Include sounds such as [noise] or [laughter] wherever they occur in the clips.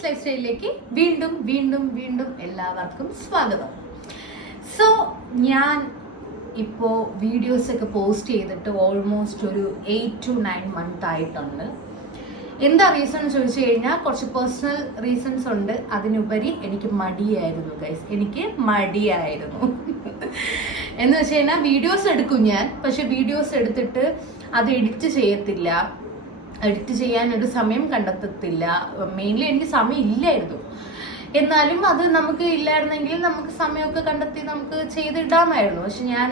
ആക്കീസ് life സ്റ്റൈലിലേക്ക് വീണ്ടും വീണ്ടും വീണ്ടും എല്ലാവർക്കും സ്വാഗതം. സോ ഞാൻ ഇപ്പോൾ വീഡിയോസൊക്കെ പോസ്റ്റ് ചെയ്തിട്ട് ഓൾമോസ്റ്റ് ഒരു എയ്റ്റ് ടു നയൻ മന്ത് ആയിട്ടുണ്ട്. എന്താ റീസൺ ചോദിച്ചു കഴിഞ്ഞാൽ കുറച്ച് പേഴ്സണൽ റീസൺസ് ഉണ്ട്. അതിനുപരി എനിക്ക് മടിയായിരുന്നു ഗൈസ് എനിക്ക് മടിയായിരുന്നു. എന്ന് വെച്ച് കഴിഞ്ഞാൽ വീഡിയോസ് എടുക്കും ഞാൻ. പക്ഷെ വീഡിയോസ് എടുത്തിട്ട് അത് എഡിറ്റ് ചെയ്യത്തില്ല. എഡിറ്റ് ചെയ്യാൻ ഒരു സമയം കണ്ടെത്തത്തില്ല. മെയിൻലി എനിക്ക് സമയം ഇല്ലായിരുന്നു. എന്നാലും അത് നമുക്ക് ഇല്ലായിരുന്നെങ്കിൽ നമുക്ക് സമയമൊക്കെ കണ്ടെത്തി നമുക്ക് ചെയ്തിടാമായിരുന്നു. പക്ഷെ ഞാൻ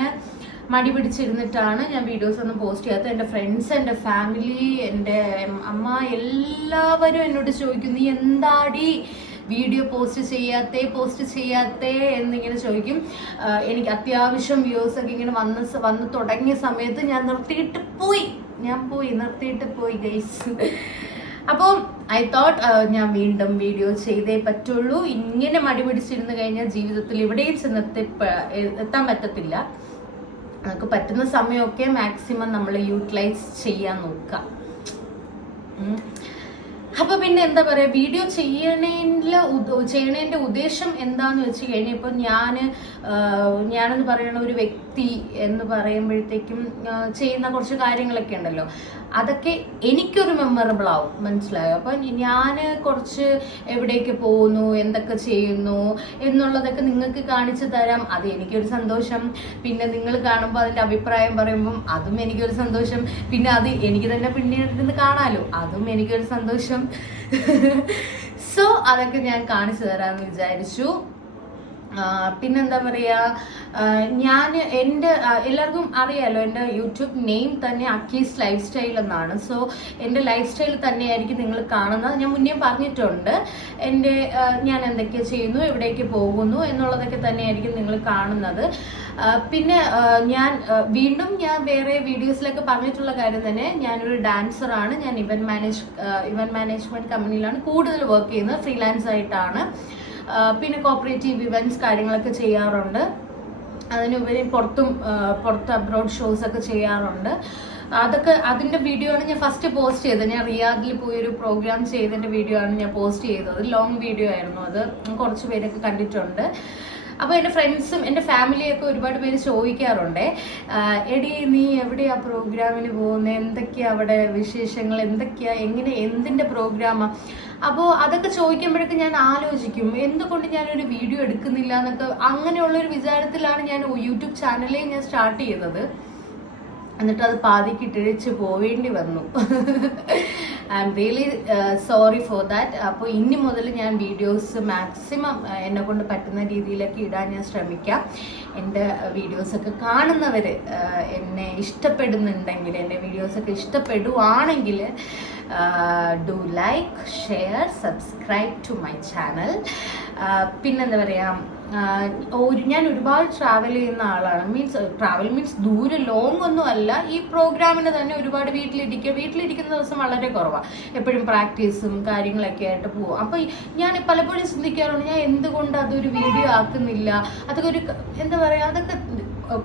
മടി പിടിച്ചിരുന്നിട്ടാണ് ഞാൻ വീഡിയോസ് ഒന്നും പോസ്റ്റ് ചെയ്യാത്തത്. എന്റെ ഫ്രണ്ട്സ് എന്റെ ഫാമിലി എന്റെ അമ്മ എല്ലാവരും എന്നോട് ചോദിക്കുന്നു എന്താടി വീഡിയോ പോസ്റ്റ് ചെയ്യാത്തേ പോസ്റ്റ് ചെയ്യാത്തേ എന്നിങ്ങനെ ചോദിക്കും. എനിക്ക് അത്യാവശ്യം വ്യൂസ് ഒക്കെ ഇങ്ങനെ വന്ന് വന്ന് തുടങ്ങിയ സമയത്ത് ഞാൻ നിർത്തിയിട്ട് പോയി. ഞാൻ പോയി നിർത്തിയിട്ട് പോയി ഗൈസ് അപ്പോൾ ഐ തോട്ട് ഞാൻ വീണ്ടും വീഡിയോ ചെയ്തേ പറ്റുള്ളൂ. ഇങ്ങനെ മടി പിടിച്ചിരുന്ന് കഴിഞ്ഞാൽ ജീവിതത്തിൽ എവിടെയും ചെന്നെത്തി എത്താൻ പറ്റത്തില്ല. നമുക്ക് പറ്റുന്ന സമയമൊക്കെ മാക്സിമം നമ്മൾ യൂട്ടിലൈസ് ചെയ്യാൻ നോക്കാം. ഉം. അപ്പൊ പിന്നെ എന്താ പറയാ വീഡിയോ ചെയ്യണേന്റെ ചെയ്യണേന്റെ ഉദ്ദേശം എന്താന്ന് വെച്ച് കഴിഞ്ഞാൽ ഇപ്പൊ ഞാൻ ഞാനെന്ന് പറയുന്ന ഒരു വ്യക്തി എന്ന് പറയുമ്പോഴത്തേക്കും ചെയ്യുന്ന കുറച്ച് കാര്യങ്ങളൊക്കെ ഉണ്ടല്ലോ. അതൊക്കെ എനിക്കൊരു മെമ്മറബിൾ ആവും മനസ്സിലായോ? അപ്പൊ ഞാൻ കുറച്ച് എവിടേക്ക് പോകുന്നു എന്തൊക്കെ ചെയ്യുന്നു എന്നുള്ളതൊക്കെ നിങ്ങൾക്ക് കാണിച്ചു തരാം. അത് എനിക്കൊരു സന്തോഷം. പിന്നെ നിങ്ങൾ കാണുമ്പോൾ അതിന്റെ അഭിപ്രായം പറയുമ്പം അതും എനിക്കൊരു സന്തോഷം. പിന്നെ അത് എനിക്ക് തന്നെ പിന്നീട് കാണാലോ. അതും എനിക്കൊരു സന്തോഷം. [laughs] സോ അതൊക്കെ ഞാൻ കാണിച്ചു തരാമെന്ന് വിചാരിച്ചു. പിന്നെന്താ പറയാ ഞാൻ എന്റെ എല്ലാവർക്കും അറിയാലോ എന്റെ യൂട്യൂബ് നെയിം തന്നെ അക്കീസ് ലൈഫ് സ്റ്റൈൽ എന്നാണ്. സോ എന്റെ ലൈഫ് സ്റ്റൈൽ തന്നെയായിരിക്കും നിങ്ങൾ കാണുന്നത്. ഞാൻ മുന്നേ പറഞ്ഞിട്ടുണ്ട് എന്റെ ഞാൻ എന്തൊക്കെ ചെയ്യുന്നു എവിടേക്ക് പോകുന്നു എന്നുള്ളതൊക്കെ തന്നെയായിരിക്കും നിങ്ങൾ കാണുന്നത്. പിന്നെ ഞാൻ വീണ്ടും ഞാൻ വേറെ വീഡിയോസിലൊക്കെ പറഞ്ഞിട്ടുള്ള കാര്യം തന്നെ ഞാനൊരു ഡാൻസറാണ്. ഞാൻ ഇവന്റ് മാനേജ് ഇവന്റ് മാനേജ്മെന്റ് കമ്പനിയിലാണ് കൂടുതൽ വർക്ക് ചെയ്യുന്നത് ഫ്രീലാൻസ് ആയിട്ടാണ് പിന്നെ കോപ്പറേറ്റീവ് ഇവന്റ്സ് കാര്യങ്ങളൊക്കെ ചെയ്യാറുണ്ട്. അതിനുപരി പുറത്തും പുറത്ത് അബ്രോഡ് ഷോസ് ഒക്കെ ചെയ്യാറുണ്ട്. അതൊക്കെ അതിന്റെ വീഡിയോ ആണ് ഞാൻ ഫസ്റ്റ് പോസ്റ്റ് ചെയ്തത്. ഞാൻ റിയാദിൽ പോയി ഒരു പ്രോഗ്രാം ചെയ്തതിന്റെ വീഡിയോ ആണ് ഞാൻ പോസ്റ്റ് ചെയ്തത്. ലോങ് വീഡിയോ ആയിരുന്നു. അത് കുറച്ച് പേരൊക്കെ കണ്ടിട്ടുണ്ട്. അപ്പോൾ എന്റെ ഫ്രണ്ട്സും എന്റെ ഫാമിലിയൊക്കെ ഒരുപാട് പേര് ചോദിക്കാറുണ്ട്. എടി നീ എവിടെയാ പ്രോഗ്രാമിന് പോകുന്നത് എന്തൊക്കെയാ അവിടെ വിശേഷങ്ങൾ? എന്തൊക്കെയാ? എങ്ങനെ? എന്തിന്റെ പ്രോഗ്രാമാണ് അപ്പോൾ അതൊക്കെ ചോദിക്കുമ്പോഴൊക്കെ ഞാൻ ആലോചിക്കും. എന്തുകൊണ്ട് ഞാനൊരു വീഡിയോ എടുക്കുന്നില്ല എന്നൊക്കെ അങ്ങനെയുള്ള ഒരു വിചാരത്തിലാണ് ഞാൻ യൂട്യൂബ് ചാനലേ ഞാൻ സ്റ്റാർട്ട് ചെയ്തത് എന്നിട്ട് അത് പാതിക്ക് ഇട്ടിഴിച്ച് പോവേണ്ടി വന്നു. I'm really sorry for that അപ്പോൾ ഇനി മുതൽ ഞാൻ വീഡിയോസ് മാക്സിമം എന്നെ കൊണ്ട് പറ്റുന്ന രീതിയിലൊക്കെ ഇടാൻ ഞാൻ ശ്രമിക്കാം. എന്റെ വീഡിയോസൊക്കെ കാണുന്നവർ എന്നെ ഇഷ്ടപ്പെടുന്നുണ്ടെങ്കിൽ എന്റെ വീഡിയോസൊക്കെ ഇഷ്ടപ്പെടുവാണെങ്കിൽ do like share subscribe to my channel പിന്നെന്താ പറയുക ഒരു ഞാൻ ഒരുപാട് ട്രാവൽ ചെയ്യുന്ന ആളാണ്. മീൻസ് ട്രാവൽ മീൻസ് ദൂരെ ലോങ് ഒന്നും അല്ല. ഈ പ്രോഗ്രാമിന് തന്നെ ഒരുപാട് വീട്ടിലിരിക്കുക വീട്ടിലിരിക്കുന്ന ദിവസം വളരെ കുറവാണ് എപ്പോഴും പ്രാക്ടീസും കാര്യങ്ങളൊക്കെ ആയിട്ട് പോകും അപ്പോൾ ഞാൻ പലപ്പോഴും ചിന്തിക്കാറുണ്ട് ഞാൻ എന്തുകൊണ്ട് അതൊരു വീഡിയോ ആക്കുന്നില്ല? അതൊക്കെ ഒരു എന്താ പറയുക അതൊക്കെ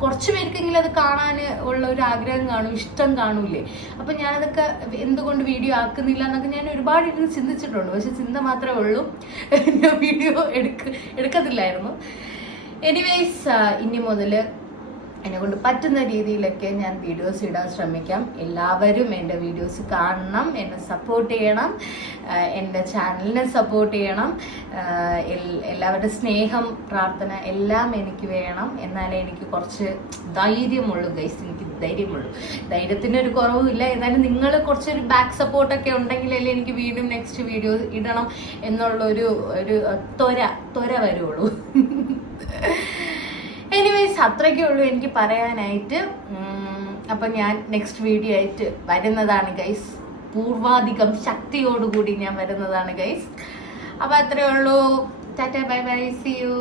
കുറച്ച് പേർക്കെങ്കിലും അത് കാണാൻ ഉള്ള ഒരു ആഗ്രഹം കാണും ഇഷ്ടം കാണൂലേ അപ്പം ഞാനതൊക്കെ എന്തുകൊണ്ട് വീഡിയോ ആക്കുന്നില്ല എന്നൊക്കെ ഞാൻ ഒരുപാട് ഇരുന്ന് ചിന്തിച്ചിട്ടുണ്ട്. പക്ഷെ ചിന്ത മാത്രമേ ഉള്ളൂ. വീഡിയോ എടുക്ക എടുക്കത്തില്ലായിരുന്നു. എനിവേസ് ഇനി മുതൽ എന്നെ കൊണ്ട് പറ്റുന്ന രീതിയിലൊക്കെ ഞാൻ വീഡിയോസ് ഇടാൻ ശ്രമിക്കാം. എല്ലാവരും എന്റെ വീഡിയോസ് കാണണം എന്നെ സപ്പോർട്ട് ചെയ്യണം എന്റെ ചാനലിനെ സപ്പോർട്ട് ചെയ്യണം എല്ലാവരുടെ സ്നേഹം പ്രാർത്ഥന എല്ലാം എനിക്ക് വേണം. എന്നാലേ എനിക്ക് കുറച്ച് ധൈര്യമുള്ളൂ ഗൈസ് എനിക്ക് ധൈര്യമുള്ളൂ. ധൈര്യത്തിന് ഒരു കുറവുമില്ല എന്നാലും നിങ്ങൾ കുറച്ചൊരു ബാക്ക് സപ്പോർട്ടൊക്കെ ഉണ്ടെങ്കിലല്ലേ എനിക്ക് വീണ്ടും നെക്സ്റ്റ് വീഡിയോ ഇടണം എന്നുള്ളൊരു ഒരു ത്വര ത്വര വരുള്ളൂ. [laughs] അത്രയ്ക്കേ ഉള്ളൂ എനിക്ക് പറയാനായിട്ട്. അപ്പം ഞാൻ നെക്സ്റ്റ് വീഡിയോ ആയിട്ട് വരുന്നതാണ് ഗൈസ് പൂർവാധികം ശക്തിയോടുകൂടി ഞാൻ വരുന്നതാണ് ഗൈസ് അപ്പം അത്രയേ ഉള്ളൂ. Tata bye bye. See you